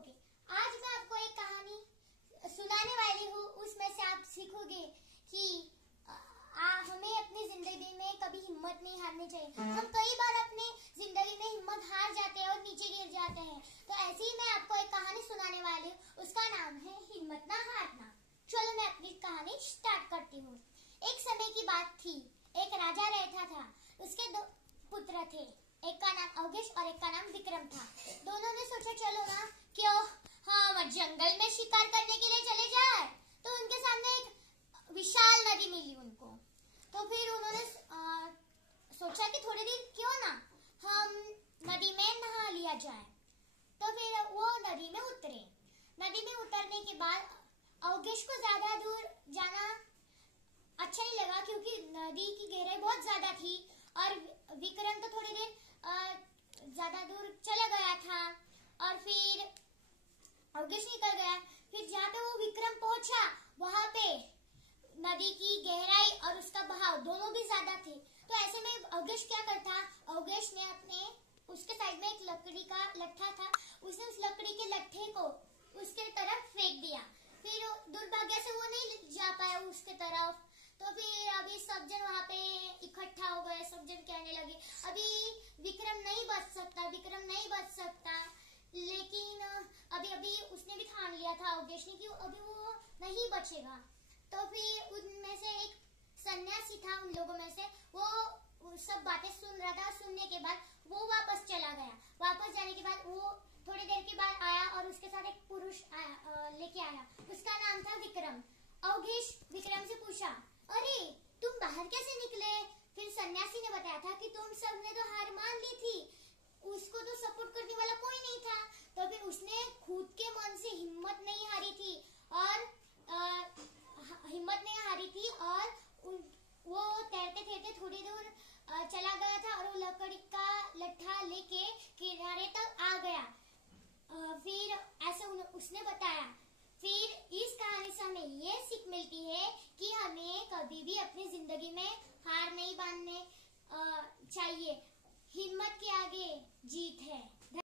Okay, आज मैं आपको एक कहानी सुनाने वाली हूँ। उसमें से आप सीखोगे कि हमें अपनी जिंदगी में कभी हिम्मत नहीं हारनी चाहिए। हम कई बार अपने जिंदगी में हिम्मत हार जाते हैं और नीचे गिर जाते हैं। तो ऐसे ही मैं आपको एक कहानी सुनाने वाली हूँ, उसका नाम है हिम्मत ना हारना। चलो मैं अपनी कहानी स्टार्ट करती हूँ। एक समय की बात थी, एक राजा रहता था। उसके दो पुत्र थे, एक का नाम अवगेश और एक का नाम विक्रम था। दोनों ने सोचा चलो ना क्यों हम जंगल में शिकार करने के लिए चले जाए। तो उनके सामने एक विशाल नदी मिली उनको। तो फिर उन्होंने सोचा कि थोड़ी देर क्यों ना हम नदी में नहा लिया जाए। तो फिर वो नदी में उतरे। नदी में उतरने के बाद अवगेश को ज्यादा दूर जाना अच्छा नहीं लगा, क्योंकि नदी की गहराई बहुत ज्यादा थी और विक्रम तो थोड़ी देर ज्यादा दूर चला गया था। और फिर अवगेश निकल गया। फिर जहाँ पे वो विक्रम पहुंचा, वहां पे नदी की गहराई और उसका बहाव दोनों भी ज्यादा थे। तो ऐसे में अवगेश क्या करता, अवगेश ने उसके साइड में एक लकड़ी का लट्ठा था, उसने उस लकड़ी के लट्ठे को उसके तरफ फेंक दिया। फिर दुर्भाग्य से वो नहीं जा पाया उसके तरफ। तो फिर अभी सब जन वहाँ पे इकट्ठा हो गए। सब जन कहने लगे अभी विक्रम नहीं बच सकता, विक्रम नहीं बच सकता। लेकिन अभी उसने भी ठान लिया था अवगेश ने कि अभी वो नहीं बचेगा। तो फिर उनमें से एक सन्यासी था, उन लोगों में से, वो सब बातें सुन रहा था। सुनने के बाद वो वापस चला गया। वापस जाने के बाद वो थोड़ी देर के बाद आया और उसके साथ एक पुरुष लेके आया। उसका नाम था विक्रम। अवगेश विक्रम से पूछा, अरे तुम बाहर कैसे निकले? फिर सन्यासी ने बताया था कि तुम सबने तो हार मान ली थी, उसको तो सपोर्ट करने वाला कोई नहीं था। तो फिर उसने खुद के मन से हिम्मत नहीं हारी थी और वो तैरते तैरते थोड़ी दूर चला गया था और वो लकड़ी का लट्ठा लेके किनारे तक आ गया। फिर ऐसे उसने बताया। फिर इस कहानी से हमें ये सीख मिलती है कि हमें कभी भी अपनी जिंदगी में हार नहीं मानने चाहिए। हिम्मत के आगे जीत